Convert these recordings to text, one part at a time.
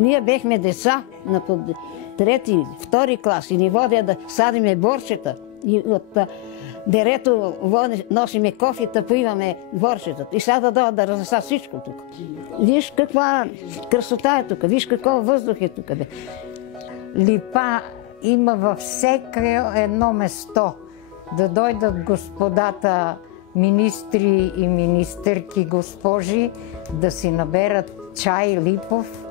Ние бехме деца на трети, втори клас и ни водя да садиме борчета. И от дерето носиме кофета, поиваме борчетата. И сега да дойдат да разнеса всичко тук. Виж каква красота е тук, виж какво въздух е тук. Липа има във всеко едно место. Да дойдат господата министри и министърки, госпожи, да си наберат чай липов,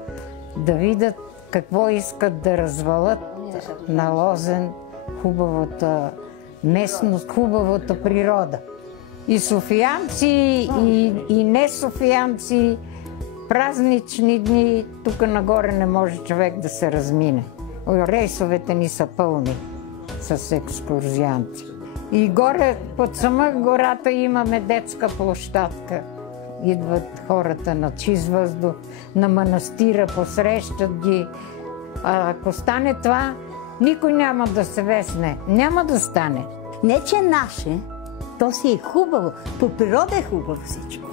да видят какво искат да развалят на Лозен, хубавата местност, хубавата природа. И софиянци, и не софиянци, празнични дни, тук нагоре не може човек да се размине. Рейсовете ни са пълни с екскурзианти. И горе, под сама гората имаме детска площадка. Идват хората на чист въздух, на манастира, посрещат ги. А ако стане това, никой няма да се весне. Няма да стане. Не, че наше, то си е хубаво. По природа е хубаво всичко.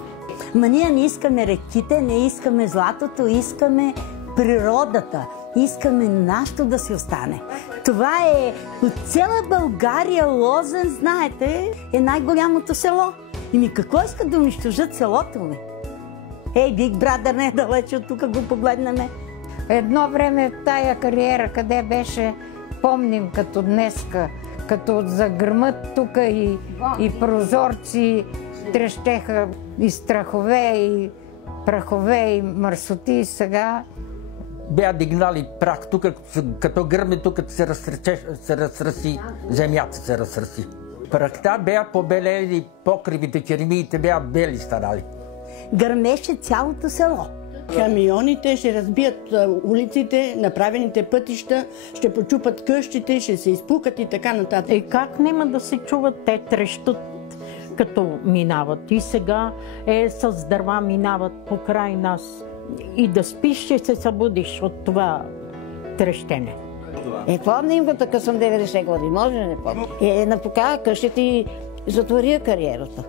Ма ние не искаме реките, не искаме златото, искаме природата. Искаме нашето да си остане. Това е от цяла България, Лозен, знаете, е най-голямото село. И какво искат да унищожат селото, бе? Ей, Big Brother не е далеч от тук, го погледнеме. Едно време тая кариера, къде беше, помним като днеска, като загърмат тук и прозорци, трещеха и страхове, и прахове, и мърсоти. Сега бяха дигнали прах тук, като гърми тук се разраси, земята се разраси. Прахта бяха побелели, покривите, черемиите бяха бели станали. Гърмеше цялото село. Камионите ще разбият улиците, направените пътища, ще почупат къщите, ще се изпукат и така нататък. И как няма да се чуват? Те трещат като минават. И сега с дърва минават покрай нас. И да спиш, ще се събудиш от това трещене. Помним го, така съм 90 години, може ли не помня? Напокава къщите и затвория кариерата.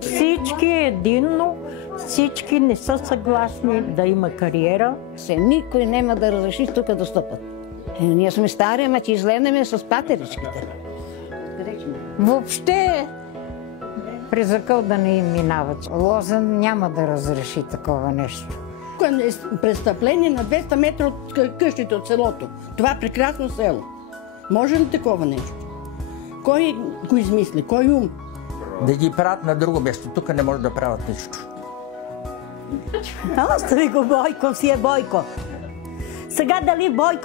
Всички единно, всички не са съгласни да има кариера. Никой няма да разреши тук да стъпат. Ние сме стари, ама че излезнеме с патеричките. Въобще призакъл да не им минават. Лозен няма да разреши такова нещо. Престъпление на 200 метра от къщите от селото. Това е прекрасно село. Може ли такова нещо? Кой го измисли? Кой ум? Да ги правят на друго място. Тук не може да правят нищо. Остави го Бойко, си е Бойко. Сега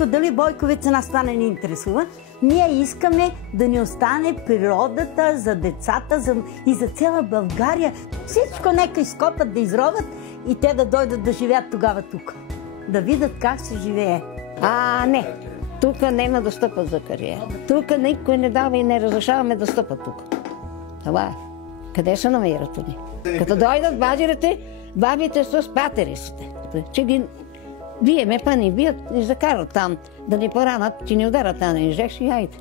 дали Бойковица нас стане не интересува. Ние искаме да ни остане природата за децата и за цяла България. Всичко нека изкопат, да изроват и те да дойдат да живеят тогава тук. Да видят как се живее. Не. Тук няма да стъпат за кариера. Тук никой не дава и не разрешаваме да стъпат тук. Това е. Къде се намират они? Като дойдат базирите, бабите с патериците. Че ги биеме, па ни бият и закарат там, да ни поранат, че ни ударат на инжекция, айде.